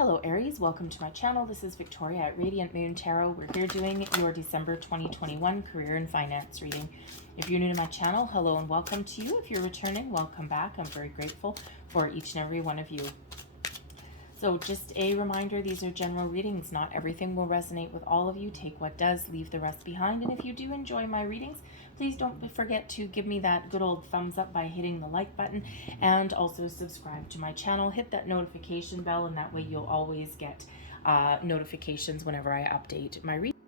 Hello Aries, welcome to my channel. This is Victoria at Radiant Moon Tarot. We're here doing your December 2021 career and finance reading. If you're new to my channel, hello and welcome to you. If you're returning, welcome back. I'm very grateful for each and every one of you. So just a reminder, these are general readings. Not everything will resonate with all of you. Take what does, leave the rest behind. And if you do enjoy my readings, please don't forget to give me that good old thumbs up by hitting the like button, and also subscribe to my channel. Hit that notification bell, and that way you'll always get notifications whenever I update my reading.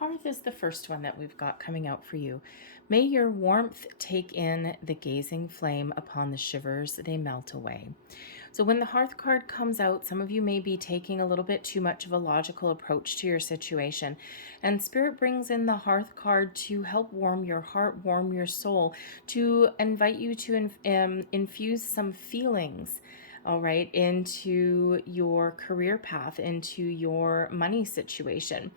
Hearth is the first one that we've got coming out for you. May your warmth take in the gazing flame upon the shivers, they melt away. So when the Hearth card comes out, some of you may be taking a little bit too much of a logical approach to your situation. And Spirit brings in the Hearth card to help warm your heart, warm your soul, to invite you to infuse some feelings, all right, into your career path, into your money situation.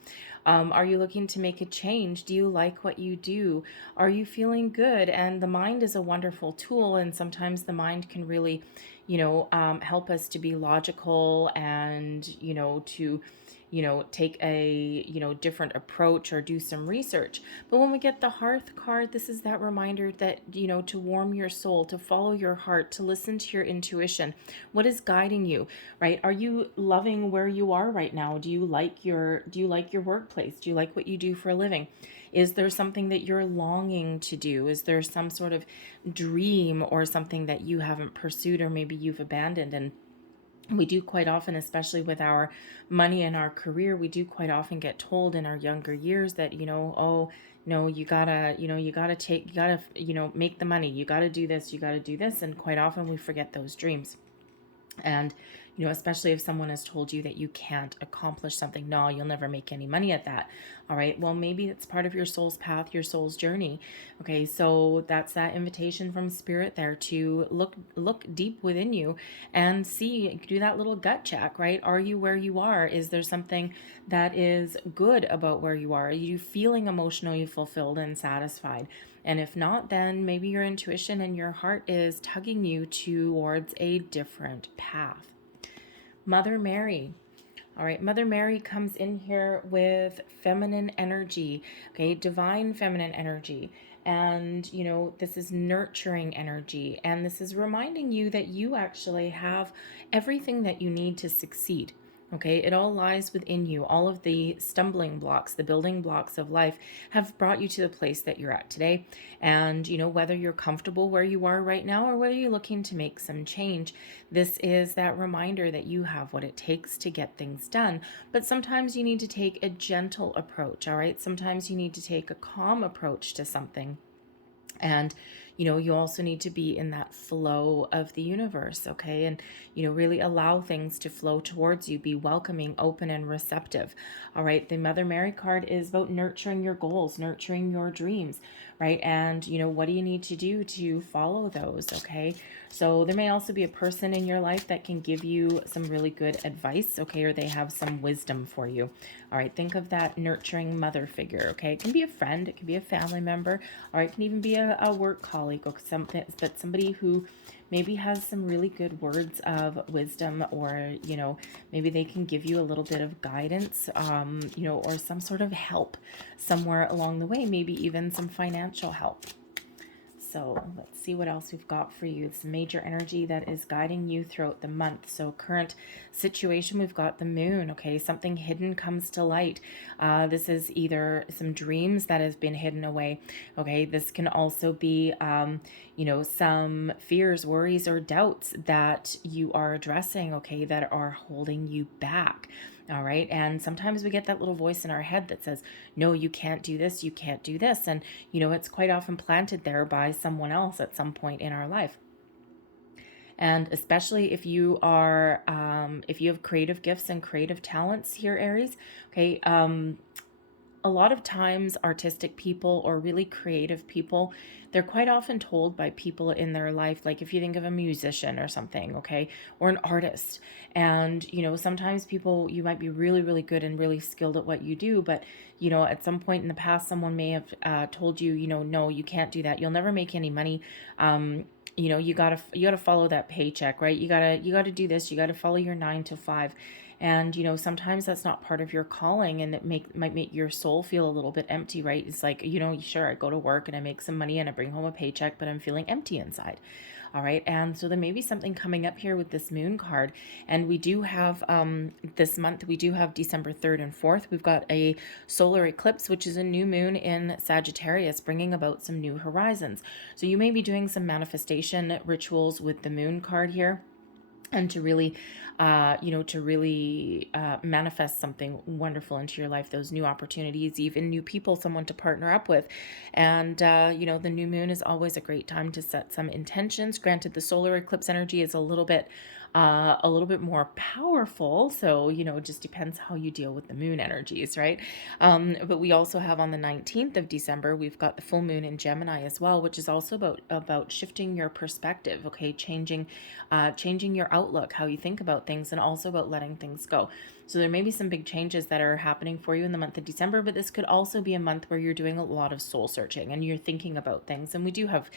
Are you looking to make a change? Do you like what you do? Are you feeling good? And the mind is a wonderful tool, and sometimes the mind can really, help us to be logical and, to take a, different approach or do some research. But when we get the Hearth card, this is that reminder that, to warm your soul, to follow your heart, to listen to your intuition. What is guiding you, right? Are you loving where you are right now? Do you like your workplace? Do you like what you do for a living? Is there something that you're longing to do? Is there some sort of dream or something that you haven't pursued, or maybe you've abandoned? And we do quite often, especially with our money and our career, we do quite often get told in our younger years that, oh, no, you gotta make the money. You gotta do this, you gotta do this. And quite often we forget those dreams. And, especially if someone has told you that you can't accomplish something, no, you'll never make any money at that. All right. Well, maybe it's part of your soul's path, your soul's journey. Okay. So that's that invitation from Spirit there to look deep within you and see, do that little gut check, right? Are you where you are? Is there something that is good about where you are? Are you feeling emotionally fulfilled and satisfied? And if not, then maybe your intuition and your heart is tugging you towards a different path. Mother Mary. All right, Mother Mary comes in here with feminine energy, okay, divine feminine energy. And, this is nurturing energy. And this is reminding you that you actually have everything that you need to succeed. Okay, it all lies within you. All of the stumbling blocks, the building blocks of life have brought you to the place that you're at today. And, whether you're comfortable where you are right now or whether you're looking to make some change, this is that reminder that you have what it takes to get things done. But sometimes you need to take a gentle approach, all right? Sometimes you need to take a calm approach to something. And, you also need to be in that flow of the universe, okay? And, really allow things to flow towards you. Be welcoming, open, and receptive, all right? The Mother Mary card is about nurturing your goals, nurturing your dreams, right? And, what do you need to do to follow those, okay? So there may also be a person in your life that can give you some really good advice, okay? Or they have some wisdom for you. All right, think of that nurturing mother figure, okay? It can be a friend, it can be a family member, or it can even be a work colleague or something, but somebody who maybe has some really good words of wisdom, or, maybe they can give you a little bit of guidance, or some sort of help somewhere along the way, maybe even some financial help. So let's see what else we've got for you. It's major energy that is guiding you throughout the month. So current situation, we've got the moon, okay? Something hidden comes to light. This is either some dreams that have been hidden away, okay? This can also be, some fears, worries, or doubts that you are addressing, okay, that are holding you back. All right. And sometimes we get that little voice in our head that says, no, you can't do this. You can't do this. And, it's quite often planted there by someone else at some point in our life. And especially if you are, if you have creative gifts and creative talents here, Aries, okay, a lot of times artistic people or really creative people, they're quite often told by people in their life, like if you think of a musician or something, okay, or an artist, and, sometimes people, you might be really, really good and really skilled at what you do, but, at some point in the past, someone may have told you, no, you can't do that. You'll never make any money. you know, you gotta follow that paycheck, right? You gotta do this. You gotta follow your 9 to 5. And, you know, sometimes that's not part of your calling, and it might make your soul feel a little bit empty, right? It's like, you know, sure, I go to work and I make some money and I bring home a paycheck, but I'm feeling empty inside. All right. And so there may be something coming up here with this moon card. And we do have, this month, we do have December 3rd and 4th. We've got a solar eclipse, which is a new moon in Sagittarius, bringing about some new horizons. So you may be doing some manifestation rituals with the moon card here, and to really, manifest something wonderful into your life, those new opportunities, even new people, someone to partner up with. And, the new moon is always a great time to set some intentions. Granted, the solar eclipse energy is a little bit more powerful. So, you know, it just depends how you deal with the moon energies, right? But we also have on the 19th of December, we've got the full moon in Gemini as well, which is also about shifting your perspective, okay? Changing your outlook, how you think about things, and also about letting things go. So there may be some big changes that are happening for you in the month of December, but this could also be a month where you're doing a lot of soul searching and you're thinking about things. And we do have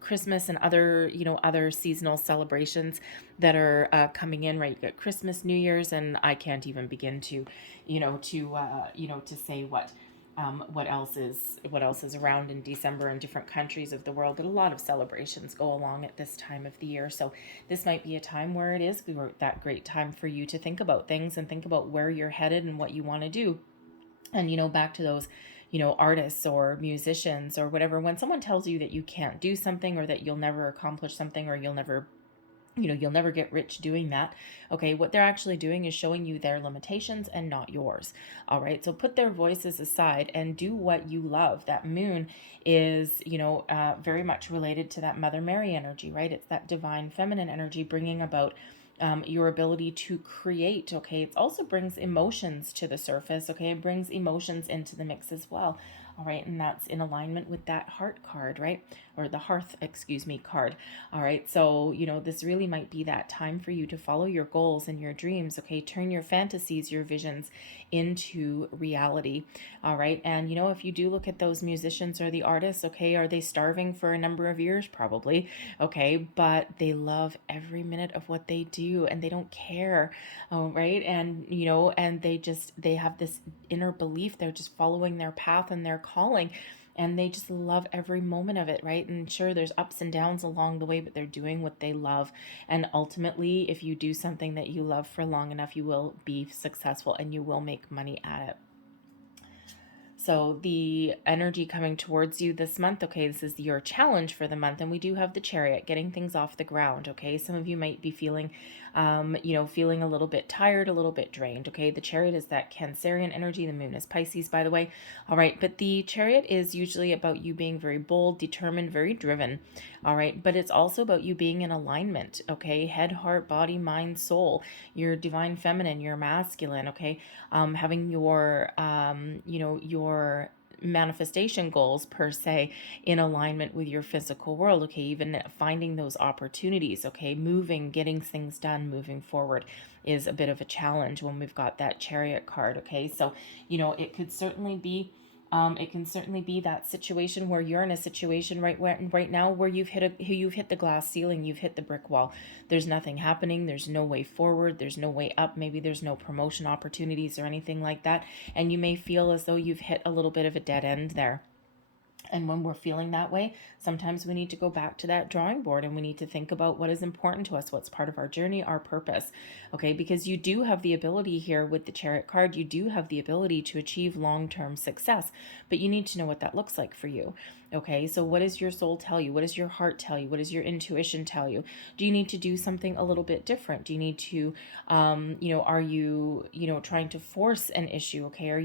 Christmas and other seasonal celebrations that are coming in, right? You got Christmas, New Year's, and I can't even begin to say what else is around in December in different countries of the world. But a lot of celebrations go along at this time of the year. So this might be a time where it is that great time for you to think about things and think about where you're headed and what you want to do. And, you know, back to those, artists or musicians or whatever, when someone tells you that you can't do something, or that you'll never accomplish something, or you'll never get rich doing that. Okay, what they're actually doing is showing you their limitations and not yours. All right, so put their voices aside and do what you love. That moon is, very much related to that Mother Mary energy, right? It's that divine feminine energy bringing about your ability to create. Okay, it also brings emotions to the surface. Okay, it brings emotions into the mix as well. All right, and that's in alignment with that heart card, right? Or the hearth, card. All right, so, this really might be that time for you to follow your goals and your dreams, okay? Turn your fantasies, your visions into reality. All right, and, if you do look at those musicians or the artists, okay, are they starving for a number of years? Probably, okay, but they love every minute of what they do and they don't care, all right? And, and they have this inner belief. They're just following their path and their calling, and they just love every moment of it, right? And sure, there's ups and downs along the way, but they're doing what they love. And ultimately, if you do something that you love for long enough, you will be successful and you will make money at it. So the energy coming towards you this month, okay, this is your challenge for the month. And we do have the Chariot, getting things off the ground, okay? Some of you might be feeling, feeling a little bit tired, a little bit drained, okay? The Chariot is that Cancerian energy. The moon is Pisces, by the way. All right, but the Chariot is usually about you being very bold, determined, very driven, all right? But it's also about you being in alignment, okay? Head, heart, body, mind, soul, your divine feminine, your masculine, okay? Having your manifestation goals per se in alignment with your physical world, okay? Even finding those opportunities, okay? Getting things done, moving forward is a bit of a challenge when we've got that Chariot card, okay? So, it could certainly be that situation where you're in a situation right now where you've hit the glass ceiling, you've hit the brick wall. There's nothing happening. There's no way forward. There's no way up. Maybe there's no promotion opportunities or anything like that. And you may feel as though you've hit a little bit of a dead end there. And when we're feeling that way, sometimes we need to go back to that drawing board and we need to think about what is important to us, what's part of our journey, our purpose, okay? Because you do have the ability here with the Chariot card, you do have the ability to achieve long-term success, but you need to know what that looks like for you, okay? So what does your soul tell you? What does your heart tell you? What does your intuition tell you? Do you need to do something a little bit different? Do you need to, are you, trying to force an issue, okay? Or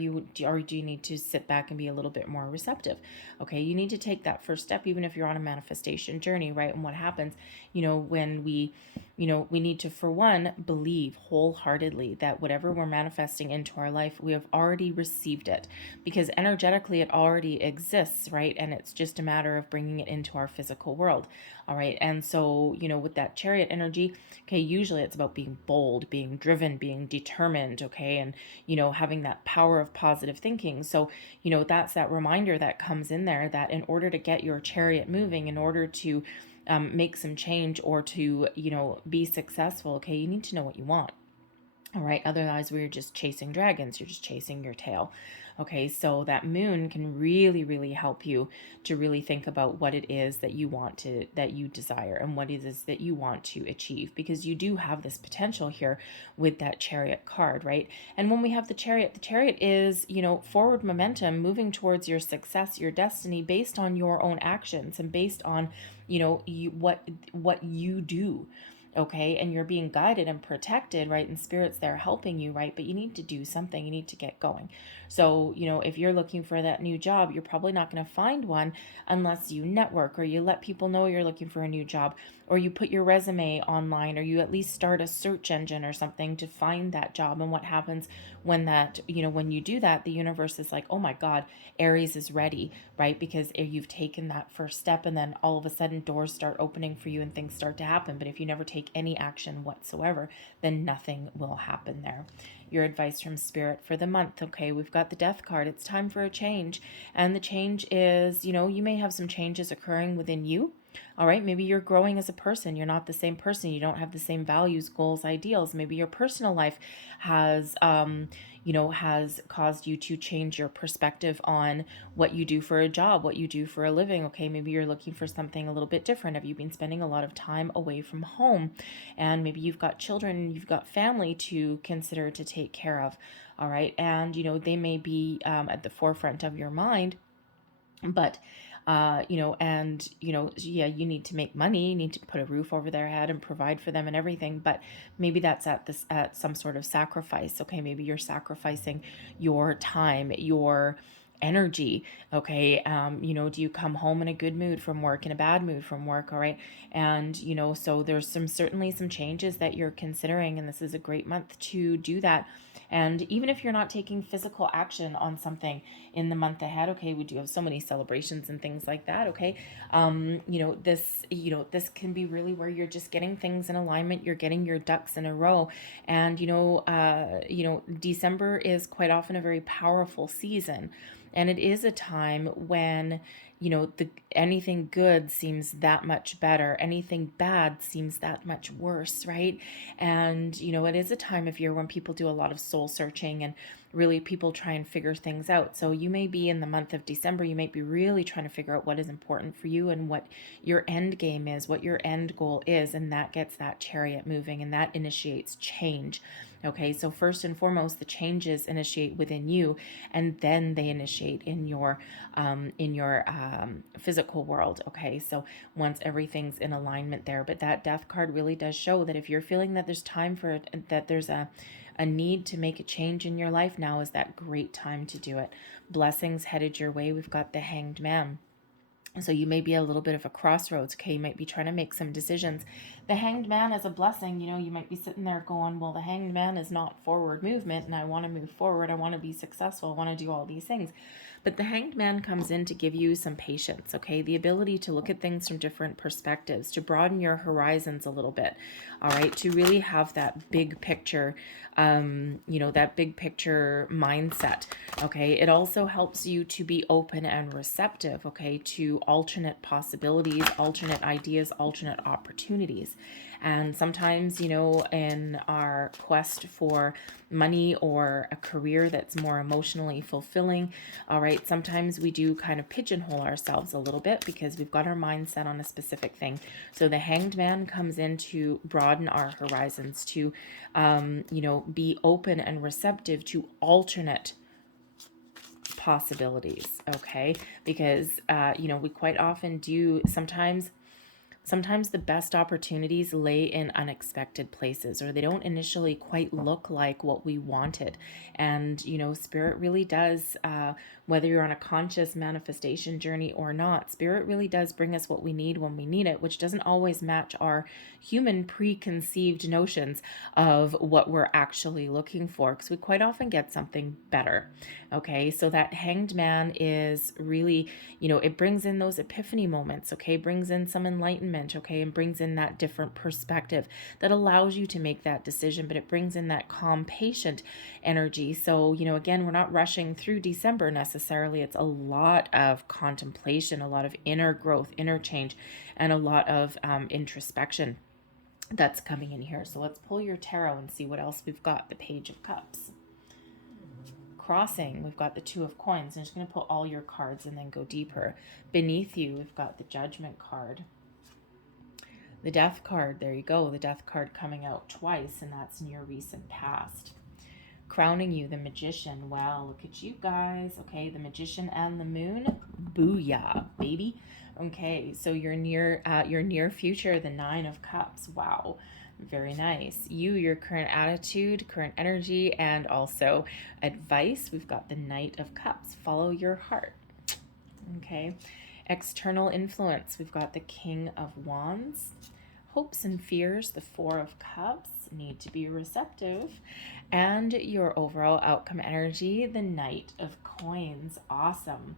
do you need to sit back and be a little bit more receptive? Okay, you need to take that first step, even if you're on a manifestation journey, right? And what happens, when we need to, for one, believe wholeheartedly that whatever we're manifesting into our life, we have already received it, because energetically it already exists, right? And it's just a matter of bringing it into our physical world. All right. And so, with that Chariot energy, okay, usually it's about being bold, being driven, being determined, okay, and, having that power of positive thinking. So, that's that reminder that comes in there that in order to get your Chariot moving, in order to make some change or to, be successful, okay, you need to know what you want. All right. Otherwise, we're just chasing dragons. You're just chasing your tail. Okay. So that moon can really, really help you to really think about what it is that you want to, that you desire, and what it is that you want to achieve, because you do have this potential here with that Chariot card, right? And when we have the Chariot is, forward momentum, moving towards your success, your destiny, based on your own actions and based on, what you do. Okay, and you're being guided and protected, right? And spirits there helping you, right? But you need to do something. You need to get going. So, if you're looking for that new job, you're probably not going to find one unless you network, or you let people know you're looking for a new job, or you put your resume online, or you at least start a search engine or something to find that job. And what happens when that, when you do that, the universe is like, oh my God, Aries is ready, right? Because you've taken that first step, and then all of a sudden doors start opening for you and things start to happen. But if you never take any action whatsoever, then nothing will happen there. Your advice from Spirit for the month. Okay, we've got the Death card. It's time for a change. And the change is, you may have some changes occurring within you. All right, maybe you're growing as a person. You're not the same person. You don't have the same values, goals, ideals. Maybe your personal life has, has caused you to change your perspective on what you do for a job, what you do for a living. Okay, maybe you're looking for something a little bit different. Have you been spending a lot of time away from home? And maybe you've got children, you've got family to consider to take care of. All right, and they may be at the forefront of your mind, but yeah, you need to make money, you need to put a roof over their head and provide for them and everything, but maybe that's at some sort of sacrifice. Okay, maybe you're sacrificing your time, your energy. Okay, do you come home in a good mood from work, in a bad mood from work? All right, and so there's certainly some changes that you're considering, and this is a great month to do that. And even if you're not taking physical action on something in the month ahead, okay, we do have so many celebrations and things like that. Okay, this can be really where you're just getting things in alignment. You're getting your ducks in a row, and December is quite often a very powerful season, and it is a time when anything good seems that much better, anything bad seems that much worse, right? And it is a time of year when people do a lot of soul searching, and really people try and figure things out. So you may be in the month of December, you might be really trying to figure out what is important for you and what your end game is, what your end goal is, and that gets that Chariot moving, and that initiates change. Okay, so first and foremost, the changes initiate within you, and then they initiate in your physical world. Okay, so once everything's in alignment there. But that Death card really does show that if you're feeling that there's time for it, that there's a need to make a change in your life, now is that great time to do it. Blessings headed your way. We've got the Hanged Man. So you may be a little bit of a crossroads. Okay, you might be trying to make some decisions. The Hanged Man is a blessing. You might be sitting there going, well, the Hanged Man is not forward movement, and I want to move forward. I want to be successful. I want to do all these things. But the Hanged Man comes in to give you some patience, okay? The ability to look at things from different perspectives, to broaden your horizons a little bit, all right? To really have that big picture, that big picture mindset, okay? It also helps you to be open and receptive, okay, to alternate possibilities, alternate ideas, alternate opportunities. And sometimes, in our quest for money or a career that's more emotionally fulfilling, all right, sometimes we do kind of pigeonhole ourselves a little bit because we've got our mindset on a specific thing. So the Hanged Man comes in to broaden our horizons, to, be open and receptive to alternate possibilities, okay? Because, we quite often do Sometimes the best opportunities lay in unexpected places, or they don't initially quite look like what we wanted. And, Spirit really does, whether you're on a conscious manifestation journey or not, Spirit really does bring us what we need when we need it, which doesn't always match our human preconceived notions of what we're actually looking for, because we quite often get something better. Okay, so that Hanged Man is really, it brings in those epiphany moments, okay, brings in some enlightenment, alignment, okay, and brings in that different perspective that allows you to make that decision, but it brings in that calm, patient energy. So, you know, again, we're not rushing through December necessarily. It's a lot of contemplation, a lot of inner growth, inner change, and a lot of introspection that's coming in here. So let's pull your tarot and see what else we've got. The Page of Cups. Crossing, we've got the Two of Coins. I'm just going to pull all your cards and then go deeper. Beneath you, we've got the Judgment card. The Death card, there you go. The Death card coming out twice, and that's in your recent past. Crowning you, the Magician. Wow, look at you guys. Okay, the Magician and the Moon. Booyah, baby. Okay, so your near future, the Nine of Cups. Wow. Very nice. Your current attitude, current energy, and also advice. We've got the Knight of Cups. Follow your heart. Okay. External influence. We've got the King of Wands. Hopes and fears. The Four of Cups. Need to be receptive. And your overall outcome energy. The Knight of Coins. Awesome.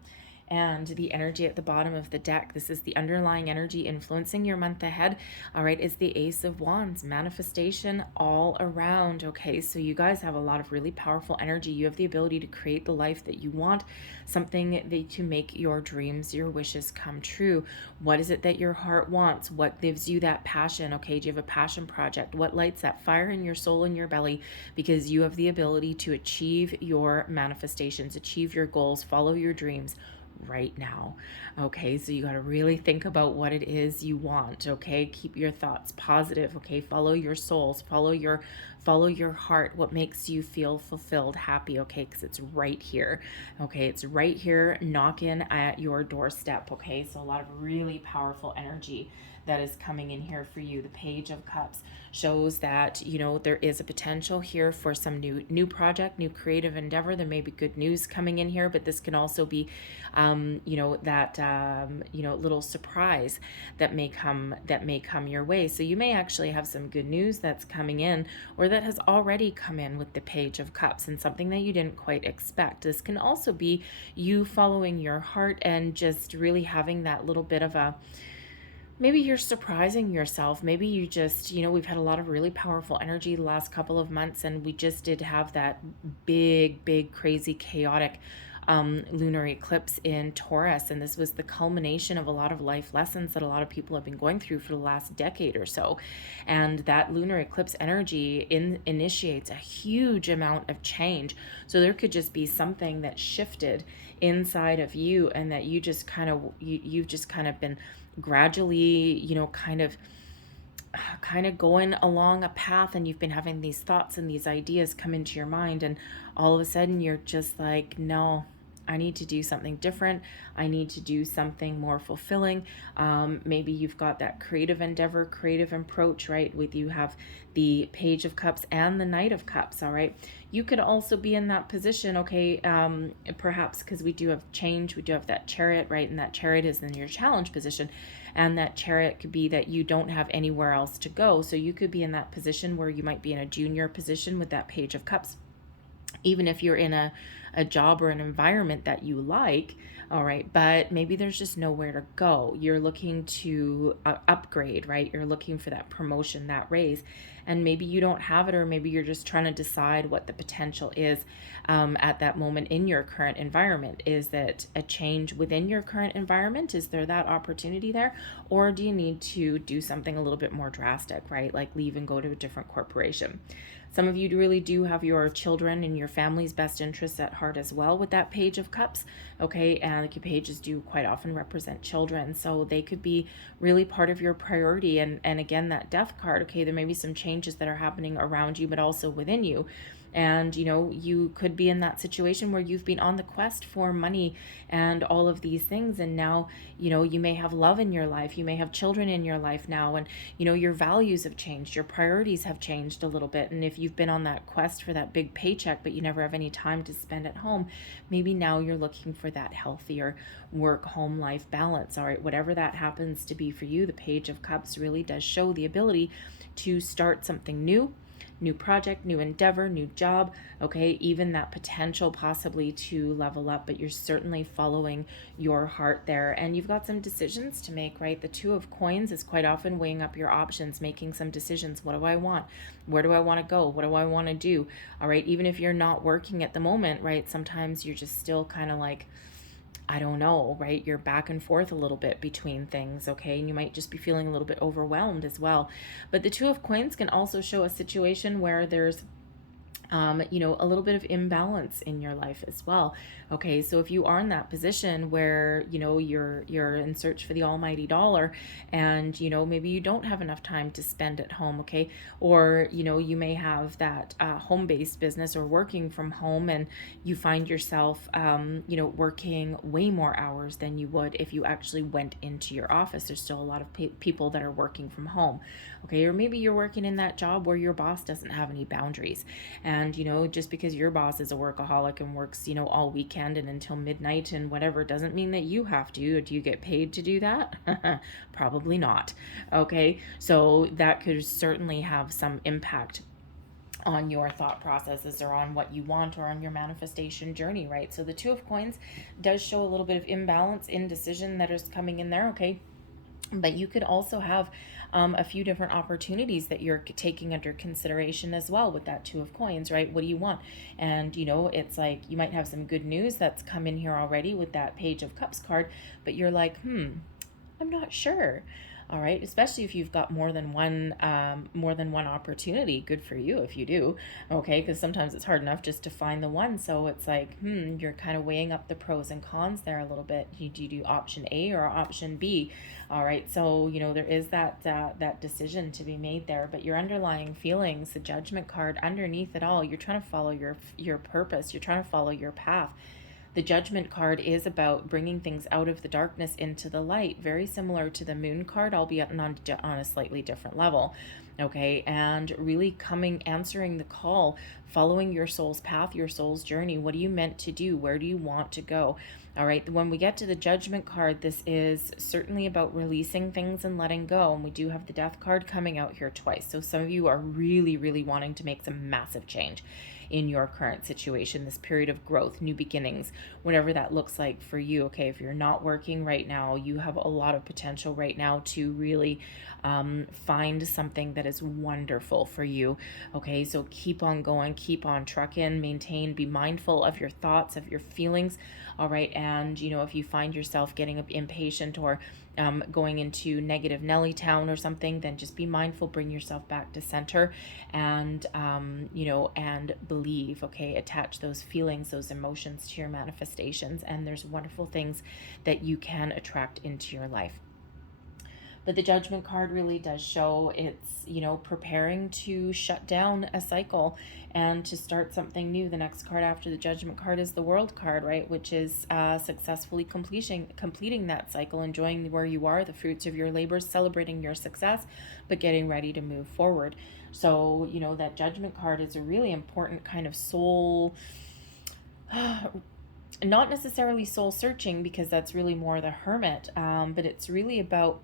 And the energy at the bottom of the deck, this is the underlying energy influencing your month ahead, all right, is the Ace of Wands, manifestation all around, okay? So you guys have a lot of really powerful energy. You have the ability to create the life that you want, something to make your dreams, your wishes come true. What is it that your heart wants? What gives you that passion, okay? Do you have a passion project? What lights that fire in your soul, in your belly? Because you have the ability to achieve your manifestations, achieve your goals, follow your dreams right now. Okay, so you got to really think about what it is you want. Okay, keep your thoughts positive. Okay, follow your souls, follow your heart, what makes you feel fulfilled, happy. Okay, because it's right here. Okay, it's right here knocking at your doorstep. Okay, so a lot of really powerful energy that is coming in here for you. The Page of Cups shows that, you know, there is a potential here for some new project, new creative endeavor. There may be good news coming in here, but this can also be, you know, that, you know, little surprise that may come your way. So you may actually have some good news that's coming in, or that has already come in with the Page of Cups, and something that you didn't quite expect. This can also be you following your heart and just really having that little bit of a, maybe you're surprising yourself. Maybe you just, you know, we've had a lot of really powerful energy the last couple of months, and we just did have that big, crazy, chaotic lunar eclipse in Taurus. And this was the culmination of a lot of life lessons that a lot of people have been going through for the last decade or so. And that lunar eclipse energy initiates a huge amount of change. So there could just be something that shifted inside of you, and that you just kind of, you've just kind of been gradually, you know, kind of going along a path, and you've been having these thoughts and these ideas come into your mind, and all of a sudden you're just like, no, I need to do something different. I need to do something more fulfilling. Maybe you've got that creative endeavor, creative approach, right? With you have the Page of Cups and the Knight of Cups, all right? You could also be in that position, okay, perhaps because we do have change, we do have that Chariot, right? And that Chariot is in your challenge position. And that Chariot could be that you don't have anywhere else to go. So you could be in that position where you might be in a junior position with that Page of Cups. Even if you're in a job or an environment that you like, all right, but maybe there's just nowhere to go. You're looking to upgrade, right? You're looking for that promotion, that raise, and maybe you don't have it, or maybe you're just trying to decide what the potential is at that moment in your current environment. Is that a change within your current environment? Is there that opportunity there? Or do you need to do something a little bit more drastic, right? Like leave and go to a different corporation. Some of you really do have your children and your family's best interests at heart as well with that Page of Cups, okay? And the pages do quite often represent children, so they could be really part of your priority. And again, that Death card, okay, there may be some changes that are happening around you, but also within you. And, you know, you could be in that situation where you've been on the quest for money and all of these things. And now, you know, you may have love in your life. You may have children in your life now. And, you know, your values have changed. Your priorities have changed a little bit. And if you've been on that quest for that big paycheck, but you never have any time to spend at home, maybe now you're looking for that healthier work-home life balance. All right, whatever that happens to be for you, the Page of Cups really does show the ability to start something new, new project, new endeavor, new job, okay, even that potential possibly to level up, but you're certainly following your heart there. And you've got some decisions to make, right? The Two of Coins is quite often weighing up your options, making some decisions. What do I want? Where do I want to go? What do I want to do? All right, even if you're not working at the moment, right? Sometimes you're just still kind of like, I don't know, right? You're back and forth a little bit between things, okay? And you might just be feeling a little bit overwhelmed as well. But the Two of Coins can also show a situation where there's a little bit of imbalance in your life as well. Okay, so if you are in that position where, you're in search for the almighty dollar, and, maybe you don't have enough time to spend at home, okay, or, you may have that home-based business or working from home, and you find yourself, working way more hours than you would if you actually went into your office. There's still a lot of people that are working from home, okay, or maybe you're working in that job where your boss doesn't have any boundaries. And, just because your boss is a workaholic and works, all weekend and until midnight and whatever, doesn't mean that you have to. Do you get paid to do that? Probably not. Okay. So that could certainly have some impact on your thought processes or on what you want or on your manifestation journey, right? So the Two of Coins does show a little bit of imbalance, indecision that is coming in there. Okay. But you could also have a few different opportunities that you're taking under consideration as well with that Two of Coins, right? What do you want? And, it's like you might have some good news that's come in here already with that Page of Cups card, but you're like, I'm not sure. All right, especially if you've got more than one opportunity. Good for you if you do, okay? Because sometimes it's hard enough just to find the one. So it's like, you're kind of weighing up the pros and cons there a little bit. Do you do option A or option B? All right, so there is that decision to be made there. But your underlying feelings, the Judgment card underneath it all, you're trying to follow your purpose. You're trying to follow your path. The Judgment card is about bringing things out of the darkness into the light, very similar to the Moon card, albeit on a slightly different level. Okay, and really answering the call, following your soul's path, your soul's journey. What are you meant to do? Where do you want to go? All right, when we get to the Judgment card, this is certainly about releasing things and letting go. And we do have the Death card coming out here twice. So some of you are really, really wanting to make some massive change in your current situation, this period of growth, new beginnings, whatever that looks like for you. Okay, if you're not working right now, you have a lot of potential right now to really find something that is wonderful for you. Okay, so keep on going, keep on trucking, maintain, be mindful of your thoughts, of your feelings. All right, and if you find yourself getting impatient or going into negative Nelly town or something, then just be mindful, bring yourself back to center, and and believe. Okay, attach those feelings, those emotions to your manifestations, and there's wonderful things that you can attract into your life. But the Judgment card really does show it's, preparing to shut down a cycle and to start something new. The next card after the Judgment card is the World card, right? Which is successfully completing that cycle, enjoying where you are, the fruits of your labors, celebrating your success, but getting ready to move forward. So, that Judgment card is a really important kind of soul, not necessarily soul searching, because that's really more the Hermit, but it's really about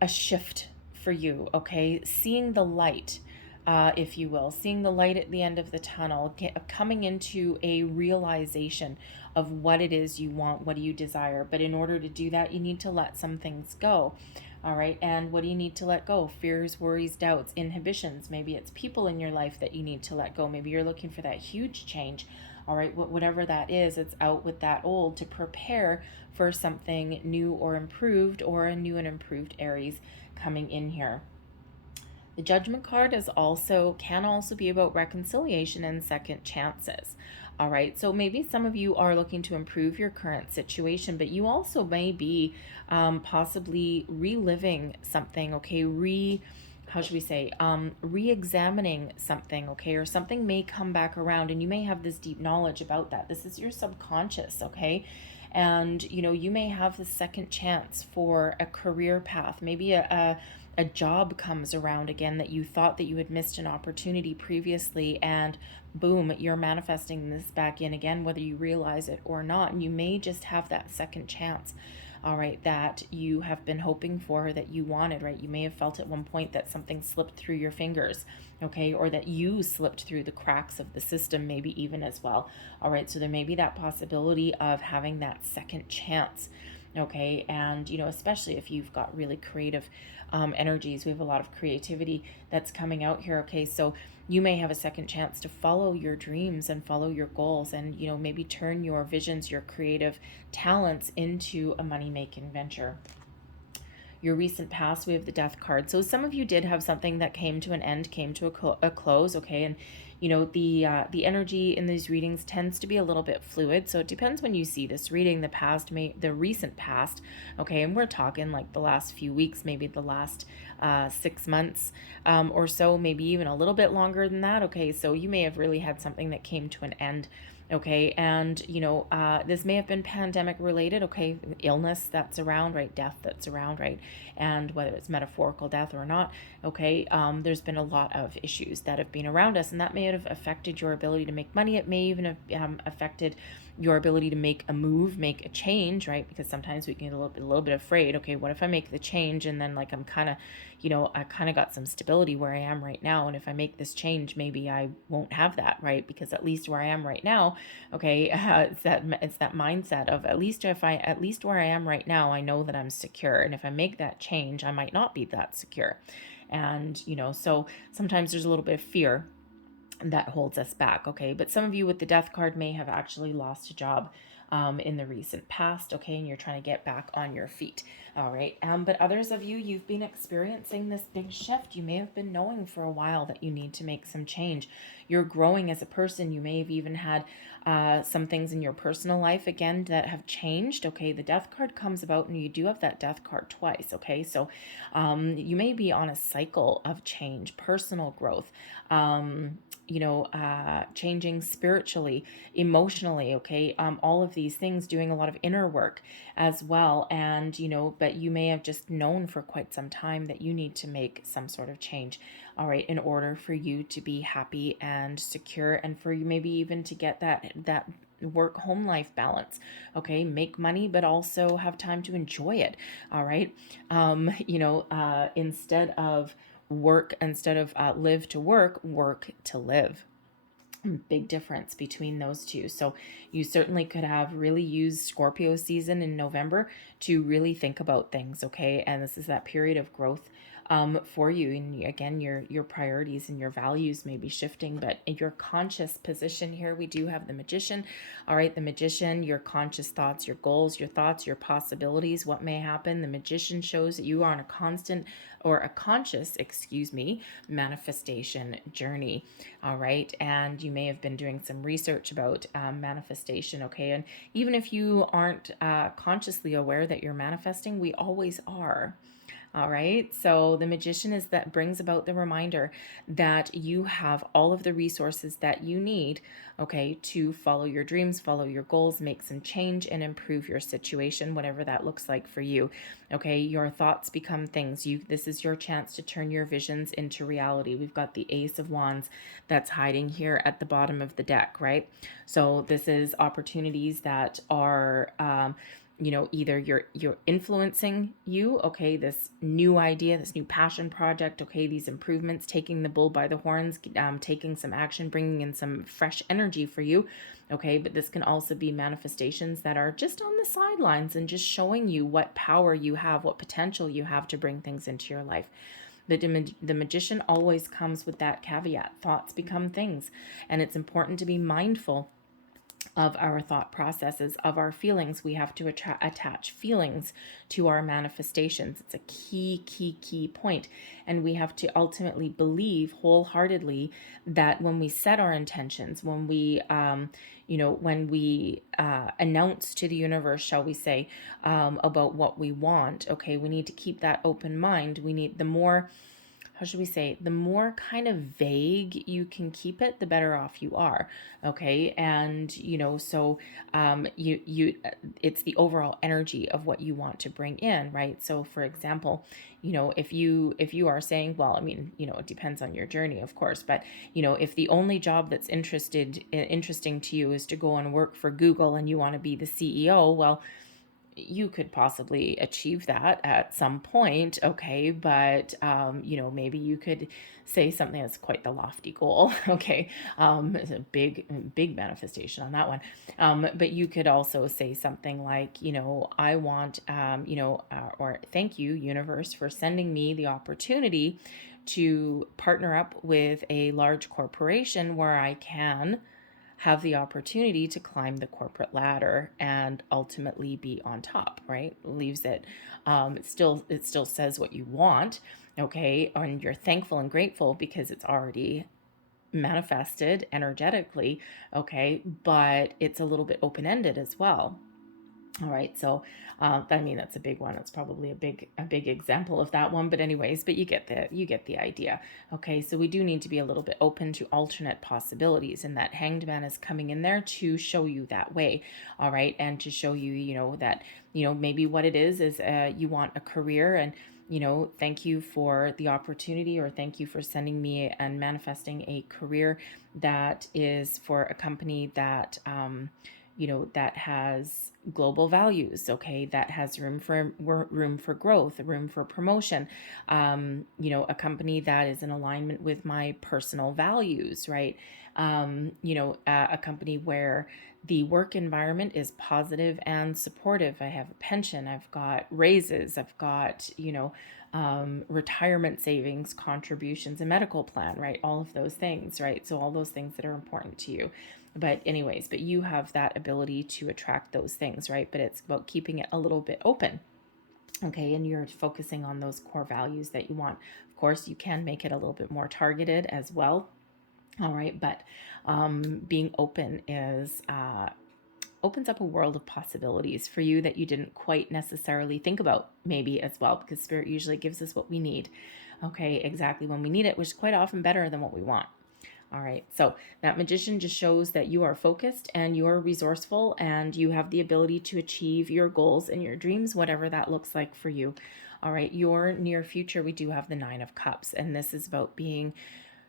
a shift for you, okay? Seeing the light, if you will, seeing the light at the end of the tunnel, coming into a realization of what it is you want, what do you desire. But in order to do that, you need to let some things go. All right, and what do you need to let go? Fears, worries, doubts, inhibitions. Maybe it's people in your life that you need to let go. Maybe you're looking for that huge change. All right, whatever that is, it's out with that old to prepare for something new or improved, or a new and improved Aries coming in here. The Judgment card can also be about reconciliation and second chances. All right, so maybe some of you are looking to improve your current situation, but you also may be possibly reliving something, okay, re-examining something, okay, or something may come back around, and you may have this deep knowledge about that. This is your subconscious, okay? And, you may have the second chance for a career path. Maybe a job comes around again that you thought that you had missed an opportunity previously, and boom, you're manifesting this back in again, whether you realize it or not. And you may just have that second chance. all right, that you have been hoping for, that you wanted, right? You may have felt at one point that something slipped through your fingers, okay, or that you slipped through the cracks of the system, maybe even as well. All right, so there may be that possibility of having that second chance. Okay, and especially if you've got really creative energies, we have a lot of creativity that's coming out here. Okay, so you may have a second chance to follow your dreams and follow your goals, and maybe turn your visions, your creative talents into a money-making venture. Your recent past, we have the Death card. So some of you did have something that came to an end, came to a close, okay? And the energy in these readings tends to be a little bit fluid. So it depends when you see this reading. The recent past, okay? And we're talking like the last few weeks, maybe the last 6 months or so, maybe even a little bit longer than that, okay? So you may have really had something that came to an end. Okay, and this may have been pandemic related, okay, illness that's around, right, death that's around, right, and whether it's metaphorical death or not, okay, there's been a lot of issues that have been around us, and that may have affected your ability to make money. It may even have affected your ability to make a move, make a change, right, because sometimes we can get a little bit afraid. Okay, what if I make the change and then like I'm kind of, I kind of got some stability where I am right now, and if I make this change, maybe I won't have that, right, because at least where I am right now, okay, it's that mindset of at least where I am right now, I know that I'm secure, and if I make that change, I might not be that secure. And so sometimes there's a little bit of fear that holds us back, okay? But some of you with the Death card may have actually lost a job in the recent past, okay? And you're trying to get back on your feet, all right? But others of you, you've been experiencing this big shift. You may have been knowing for a while that you need to make some change. You're growing as a person. You may have even had some things in your personal life, again, that have changed, okay? The Death card comes about, and you do have that Death card twice, okay? So you may be on a cycle of change, personal growth, changing spiritually, emotionally, okay? All of these things, doing a lot of inner work as well. And, but you may have just known for quite some time that you need to make some sort of change, all right, in order for you to be happy and secure, and for you maybe even to get that work home life balance, okay? Make money, but also have time to enjoy it, all right? Instead of live to work, work to live. Big difference between those two. So you certainly could have really used Scorpio season in November to really think about things, okay? And this is that period of growth for you. And again, your priorities and your values may be shifting, but in your conscious position here, we do have the Magician. All right, the Magician, your conscious thoughts, your goals, your thoughts, your possibilities, what may happen. The Magician shows that you are on a conscious manifestation journey. All right, and you may have been doing some research about manifestation, okay? And even if you aren't consciously aware that you're manifesting, we always are. All right, so the Magician that brings about the reminder that you have all of the resources that you need, okay, to follow your dreams, follow your goals, make some change, and improve your situation, whatever that looks like for you. Okay, your thoughts become things. This is your chance to turn your visions into reality. We've got the Ace of Wands that's hiding here at the bottom of the deck, right? So this is opportunities that are either you're influencing you, okay, this new idea, this new passion project, okay, these improvements, taking the bull by the horns, taking some action, bringing in some fresh energy for you, okay? But this can also be manifestations that are just on the sidelines and just showing you what power you have, what potential you have to bring things into your life. The Magician always comes with that caveat: thoughts become things, and it's important to be mindful of our thought processes, of our feelings. We have to attach feelings to our manifestations. It's a key point. And we have to ultimately believe wholeheartedly that when we set our intentions, when we, announce to the universe, shall we say, about what we want, okay, we need to keep that open mind. We need the more kind of vague you can keep it, the better off you are. Okay. And, so, it's the overall energy of what you want to bring in, right? So for example, if you are saying, well, I mean, it depends on your journey, of course, but, if the only job that's interesting to you is to go and work for Google and you want to be the CEO, well, you could possibly achieve that at some point, okay, but you know, maybe you could say something that's quite the lofty goal, okay. It's a big manifestation on that one. But you could also say something like, you know, I want, you know, or thank you, universe, for sending me the opportunity to partner up with a large corporation where I can have the opportunity to climb the corporate ladder and ultimately be on top, right? Leaves it, it still says what you want, okay, and you're thankful and grateful because it's already manifested energetically, okay, but it's a little bit open-ended as well. All right, so I mean, that's a big one. It's probably a big example of that one, but anyways, but you get the idea. Okay, so we do need to be a little bit open to alternate possibilities, and that Hanged Man is coming in there to show you that way. All right, and to show you, you know, that, you know, maybe what it is you want a career, and you know, thank you for the opportunity, or thank you for sending me and manifesting a career that is for a company that you know, that has global values, okay, that has room for growth, room for promotion, you know, a company that is in alignment with my personal values, right? You know, a company where the work environment is positive and supportive. I have a pension, I've got raises, I've got, you know, retirement savings, contributions, a medical plan, right? All of those things, right? So all those things that are important to you. But anyways, but you have that ability to attract those things, right? But it's about keeping it a little bit open, okay? And you're focusing on those core values that you want. Of course, you can make it a little bit more targeted as well. All right, but being open is opens up a world of possibilities for you that you didn't quite necessarily think about, maybe as well, because Spirit usually gives us what we need, okay, exactly when we need it, which is quite often better than what we want. All right, so that Magician just shows that you are focused and you are resourceful and you have the ability to achieve your goals and your dreams, whatever that looks like for you. All right, your near future, we do have the Nine of Cups, and this is about being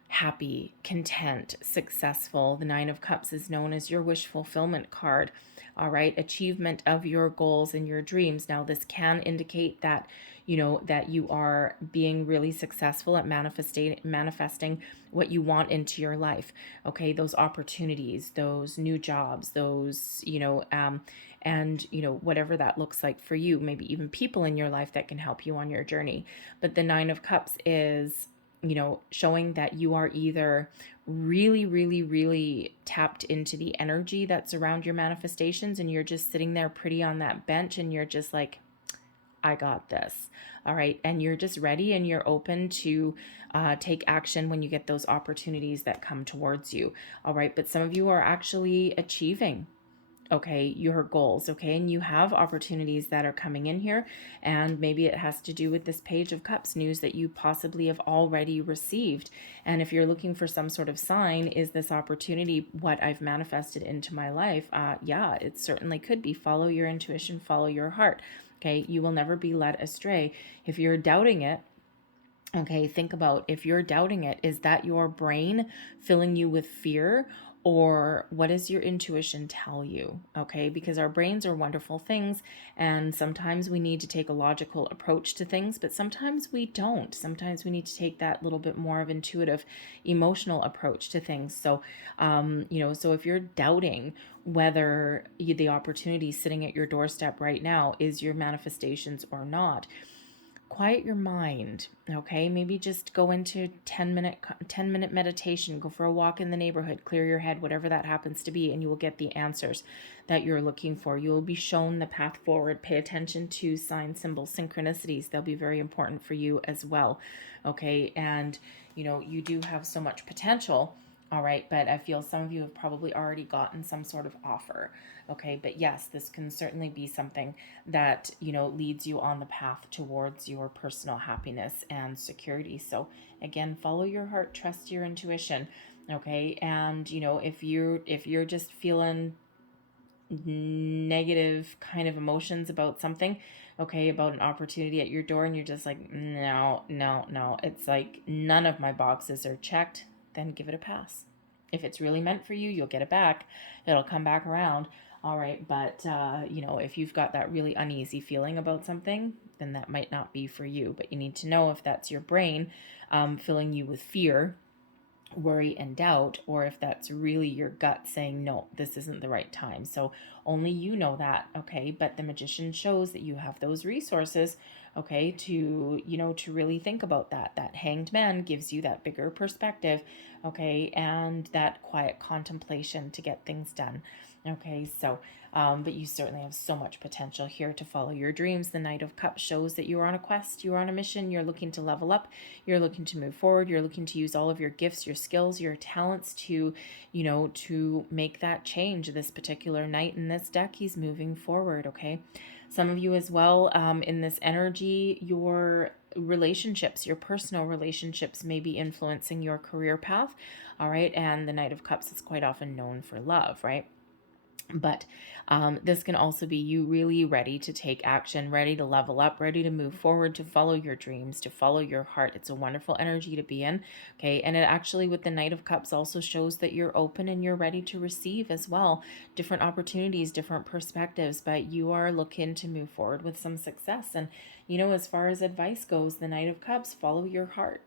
happy, content, successful. The Nine of Cups is known as your wish fulfillment card. All right, achievement of your goals and your dreams. Now, this can indicate that, you know, that you are being really successful at manifesting what you want into your life. Okay, those opportunities, those new jobs, those, you know, and you know, whatever that looks like for you, maybe even people in your life that can help you on your journey. But the Nine of Cups is, you know, showing that you are either really tapped into the energy that's around your manifestations, and you're just sitting there pretty on that bench and you're just like, I got this. All right, and you're just ready and you're open to take action when you get those opportunities that come towards you. All right, but some of you are actually achieving, okay, your goals, okay, and you have opportunities that are coming in here, and maybe it has to do with this Page of Cups news that you possibly have already received. And if you're looking for some sort of sign, is this opportunity what I've manifested into my life? Yeah, it certainly could be. Follow your intuition, follow your heart, okay? You will never be led astray. If you're doubting it, okay, think about, if you're doubting it, is that your brain filling you with fear, or what does your intuition tell you? Okay, because our brains are wonderful things, and sometimes we need to take a logical approach to things, but sometimes we don't. Sometimes we need to take that little bit more of intuitive, emotional approach to things. So, you know, so if you're doubting whether the opportunity sitting at your doorstep right now is your manifestations or not, quiet your mind, okay? Maybe just go into 10-minute meditation, go for a walk in the neighborhood, clear your head, whatever that happens to be, and you will get the answers that you're looking for. You will be shown the path forward. Pay attention to sign, symbols, synchronicities. They'll be very important for you as well, okay? And, you know, you do have so much potential, all right, but I feel some of you have probably already gotten some sort of offer, okay? But yes, this can certainly be something that, you know, leads you on the path towards your personal happiness and security. So again, follow your heart, trust your intuition, okay? And, you know, if you're just feeling negative kind of emotions about something, okay, about an opportunity at your door, and you're just like, no, it's like none of my boxes are checked, then give it a pass. If it's really meant for you, you'll get it back. It'll come back around. All right. But, you know, if you've got that really uneasy feeling about something, then that might not be for you. But you need to know if that's your brain filling you with fear, worry, and doubt, or if that's really your gut saying, no, this isn't the right time. So only you know that, okay? But the magician shows that you have those resources, okay, to, you know, to really think about that. That hanged man gives you that bigger perspective, okay, and that quiet contemplation to get things done. Okay, so, but you certainly have so much potential here to follow your dreams. The Knight of Cups shows that you are on a quest, you are on a mission, you're looking to level up, you're looking to move forward, you're looking to use all of your gifts, your skills, your talents to, you know, to make that change. This particular knight in this deck, he's moving forward, okay? Some of you as well, in this energy, your relationships, your personal relationships may be influencing your career path, all right? And the Knight of Cups is quite often known for love, right? But this can also be you really ready to take action, ready to level up, ready to move forward, to follow your dreams, to follow your heart. It's a wonderful energy to be in, okay? And it actually, with the Knight of Cups, also shows that you're open and you're ready to receive as well. Different opportunities, different perspectives, but you are looking to move forward with some success. And, you know, as far as advice goes, the Knight of Cups, follow your heart.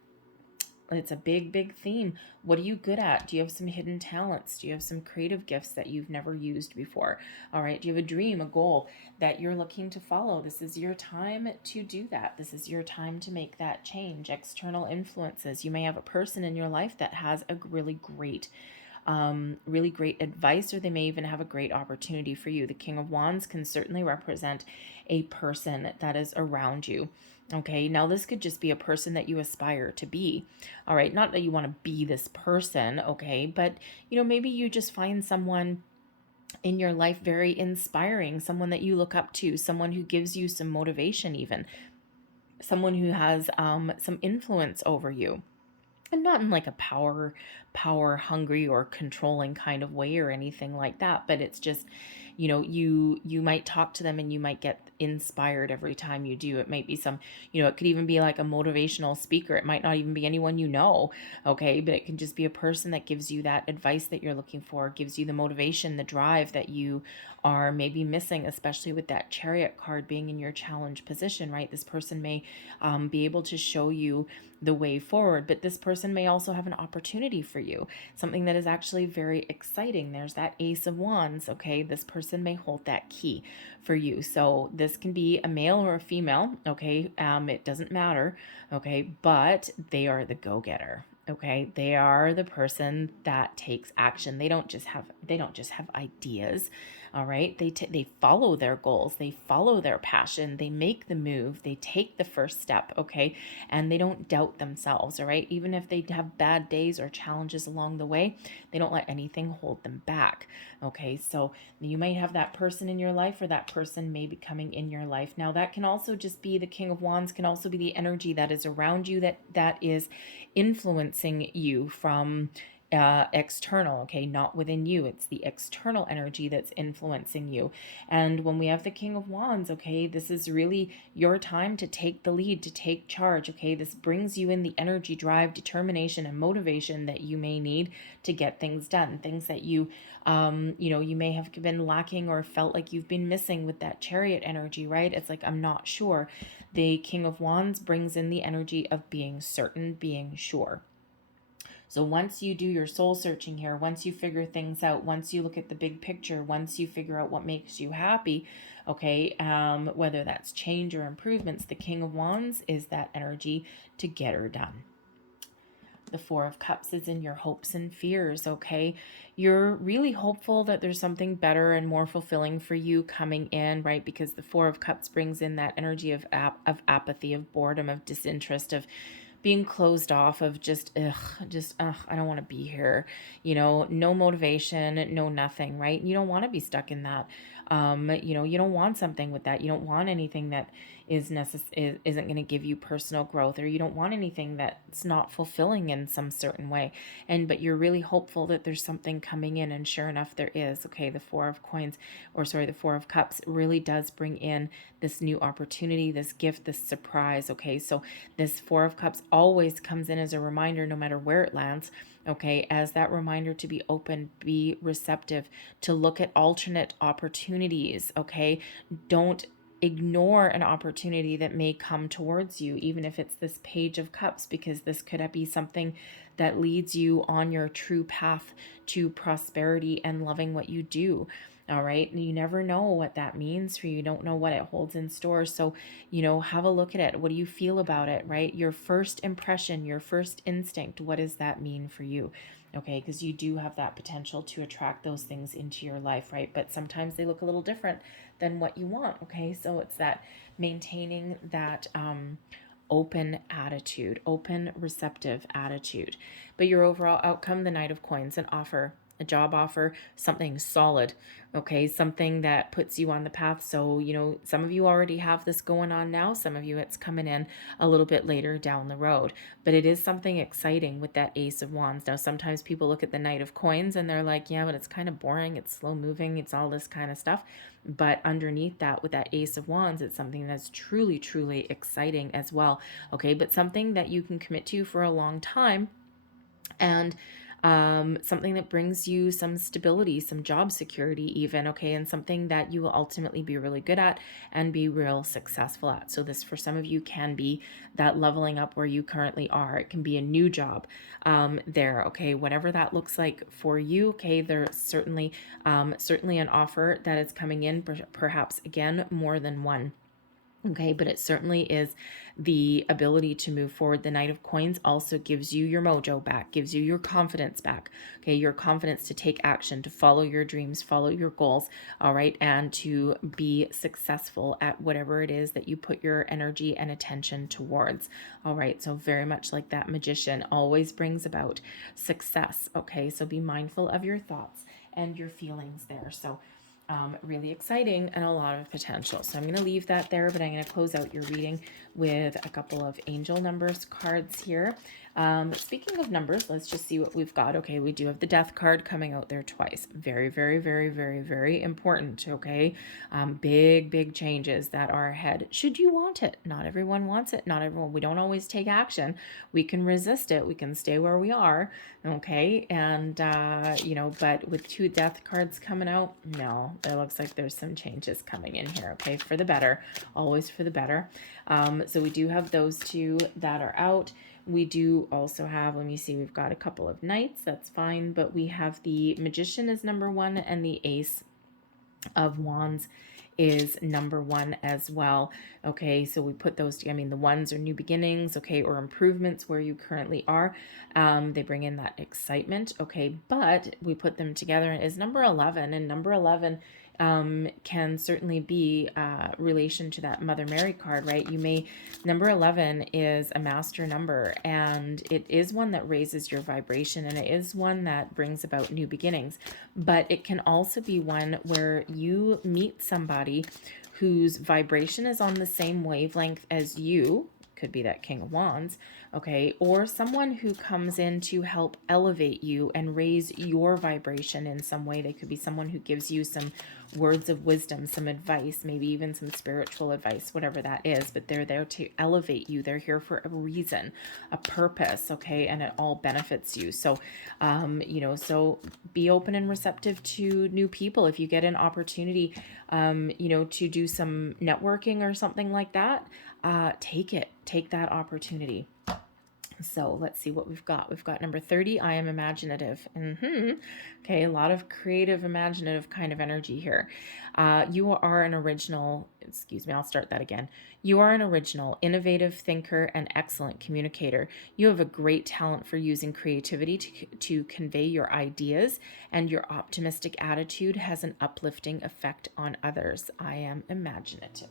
It's a big, big theme. What are you good at? Do you have some hidden talents? Do you have some creative gifts that you've never used before? All right. Do you have a dream, a goal that you're looking to follow? This is your time to do that. This is your time to make that change. External influences. You may have a person in your life that has a really great advice, or they may even have a great opportunity for you. The King of Wands can certainly represent a person that is around you. Okay, now this could just be a person that you aspire to be. All right, not that you want to be this person, okay, but you know, maybe you just find someone in your life very inspiring, someone that you look up to, someone who gives you some motivation, even someone who has some influence over you. And not in like a power hungry or controlling kind of way or anything like that, but it's just, you know, you might talk to them and you might get inspired every time you do. It might be some, you know, it could even be like a motivational speaker. It might not even be anyone you know, okay, but it can just be a person that gives you that advice that you're looking for, gives you the motivation, the drive that you are maybe missing, especially with that Chariot card being in your challenge position, right? This person may be able to show you the way forward, but this person may also have an opportunity for you, something that is actually very exciting. There's that Ace of Wands, okay? This person may hold that key for you. So this can be a male or a female, okay? It doesn't matter, okay? But they are the go-getter. Okay, they are the person that takes action. They don't just have ideas. All right, they follow their goals, they follow their passion, they make the move, they take the first step, okay? And they don't doubt themselves, all right? Even if they have bad days or challenges along the way, they don't let anything hold them back, okay? So you may have that person in your life, or that person may be coming in your life. Now that can also just be the King of Wands, can also be the energy that is around you, that is influencing you from external, okay, not within you. It's the external energy that's influencing you. And when we have the King of Wands, okay, this is really your time to take the lead, to take charge, okay? This brings you in the energy, drive, determination, and motivation that you may need to get things done, things that you you know, you may have been lacking or felt like you've been missing with that Chariot energy, right? It's like, I'm not sure. The King of Wands brings in the energy of being certain, being sure. So once you do your soul searching here, once you figure things out, once you look at the big picture, once you figure out what makes you happy, okay, whether that's change or improvements, the King of Wands is that energy to get her done. The Four of Cups is in your hopes and fears, okay? You're really hopeful that there's something better and more fulfilling for you coming in, right? Because the Four of Cups brings in that energy of apathy, of boredom, of disinterest, of being closed off, of just I don't want to be here, you know, no motivation, no nothing, right? You don't want to be stuck in that. You know, you don't want something with that. You don't want anything that isn't going to give you personal growth, or you don't want anything that's not fulfilling in some certain way. But you're really hopeful that there's something coming in, and sure enough there is. Okay, the Four of Cups really does bring in this new opportunity, this gift, this surprise. Okay, so this Four of Cups always comes in as a reminder, no matter where it lands, okay, as that reminder to be open, be receptive, to look at alternate opportunities, okay? Don't ignore an opportunity that may come towards you, even if it's this Page of Cups, because this could be something that leads you on your true path to prosperity and loving what you do. All right. You never know what that means for you. You don't know what it holds in store. So, have a look at it. What do you feel about it, right? Your first impression, your first instinct, what does that mean for you? Okay, because you do have that potential to attract those things into your life, right? But sometimes they look a little different than what you want, okay? So it's that maintaining that open attitude, open, receptive attitude. But your overall outcome, the Knight of Coins, an offer, a job offer, something solid, okay? Something that puts you on the path. So, some of you already have this going on now. Some of you, it's coming in a little bit later down the road. But it is something exciting with that Ace of Wands. Now, sometimes people look at the Knight of Coins and they're like, yeah, but it's kind of boring. It's slow moving. It's all this kind of stuff. But underneath that, with that Ace of Wands, it's something that's truly, truly exciting as well. Okay, but something that you can commit to for a long time, and something that brings you some stability, some job security even, okay, and something that you will ultimately be really good at and be real successful at. So this, for some of you, can be that leveling up where you currently are. It can be a new job there, okay, whatever that looks like for you, okay. There's certainly an offer that is coming in, perhaps again more than one. Okay, but it certainly is the ability to move forward. The Knight of Coins also gives you your mojo back, gives you your confidence back. Okay, your confidence to take action, to follow your dreams, follow your goals, all right, and to be successful at whatever it is that you put your energy and attention towards. All right, so very much like that Magician always brings about success. Okay, so be mindful of your thoughts and your feelings there. So really exciting and a lot of potential. So I'm going to leave that there, but I'm going to close out your reading with a couple of angel numbers cards here. Speaking of numbers, let's just see what we've got. Okay, we do have the Death card coming out there twice. Very, very, very, very, very important. Okay, big changes that are ahead. Should you want it? Not everyone wants it. Not everyone. We don't always take action. We can resist it. We can stay where we are. Okay, and but with two Death cards coming out, no, it looks like there's some changes coming in here. Okay, for the better, always for the better. So we do have those two that are out. We do also have, let me see, we've got a couple of Knights, that's fine, but we have the Magician is number one and the Ace of Wands is number one as well. Okay, so we put those together. I mean, the ones are new beginnings, okay, or improvements where you currently are. They bring in that excitement, okay, but we put them together as number 11, and number 11 can certainly be relation to that Mother Mary card, right? Number 11 is a master number, and it is one that raises your vibration, and it is one that brings about new beginnings, but it can also be one where you meet somebody whose vibration is on the same wavelength as you. Could be that King of Wands, okay, or someone who comes in to help elevate you and raise your vibration in some way. They could be someone who gives you some words of wisdom, some advice, maybe even some spiritual advice, whatever that is, but they're there to elevate you. They're here for a reason, a purpose, okay, and it all benefits you. So, so be open and receptive to new people. If you get an opportunity, to do some networking or something like that, take that opportunity. So let's see what we've got. We've got number 30, I Am Imaginative. Okay, a lot of creative, imaginative kind of energy here. You are an original, I'll start that again. You are an original, innovative thinker and excellent communicator. You have a great talent for using creativity to convey your ideas, and your optimistic attitude has an uplifting effect on others. I am imaginative.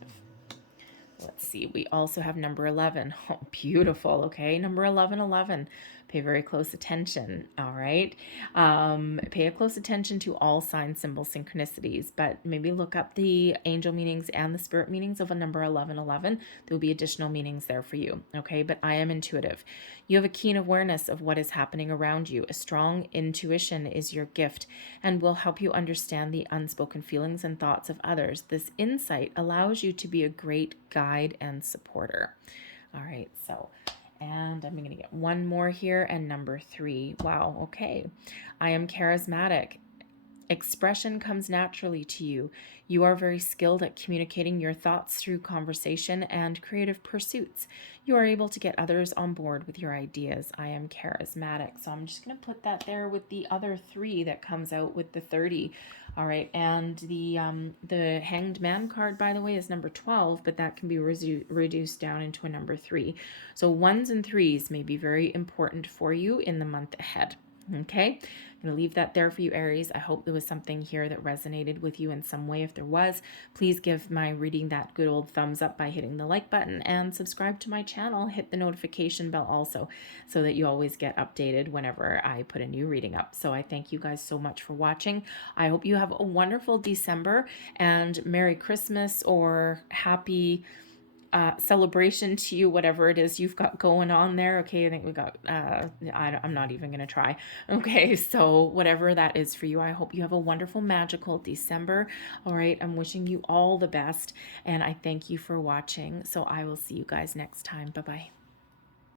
Let's see, we also have number 11. Oh, beautiful. Okay, number 11. Pay very close attention. All right. Pay a close attention to all sign, symbol, synchronicities, but maybe look up the angel meanings and the spirit meanings of a number 1111. There will be additional meanings there for you. Okay, but I am intuitive. You have a keen awareness of what is happening around you. A strong intuition is your gift and will help you understand the unspoken feelings and thoughts of others. This insight allows you to be a great guide and supporter. All right, so And I'm going to get one more here, and number 3. Wow, okay. I am charismatic. Expression comes naturally to you. You are very skilled at communicating your thoughts through conversation and creative pursuits. You are able to get others on board with your ideas. I am charismatic. So I'm just going to put that there with the other 3 that comes out with the 30. All right, and the Hanged Man card, by the way, is number 12, but that can be reduced down into a number 3. So 1s and 3s may be very important for you in the month ahead. Okay, I'm going to leave that there for you, Aries. I hope there was something here that resonated with you in some way. If there was, please give my reading that good old thumbs up by hitting the like button, and subscribe to my channel. Hit the notification bell also, so that you always get updated whenever I put a new reading up. So I thank you guys so much for watching. I hope you have a wonderful December, and Merry Christmas or Happy celebration to you, whatever it is you've got going on there. Okay, I think we got, I'm not even going to try. Okay, so whatever that is for you, I hope you have a wonderful, magical December. All right, I'm wishing you all the best, and I thank you for watching. So I will see you guys next time. Bye-bye.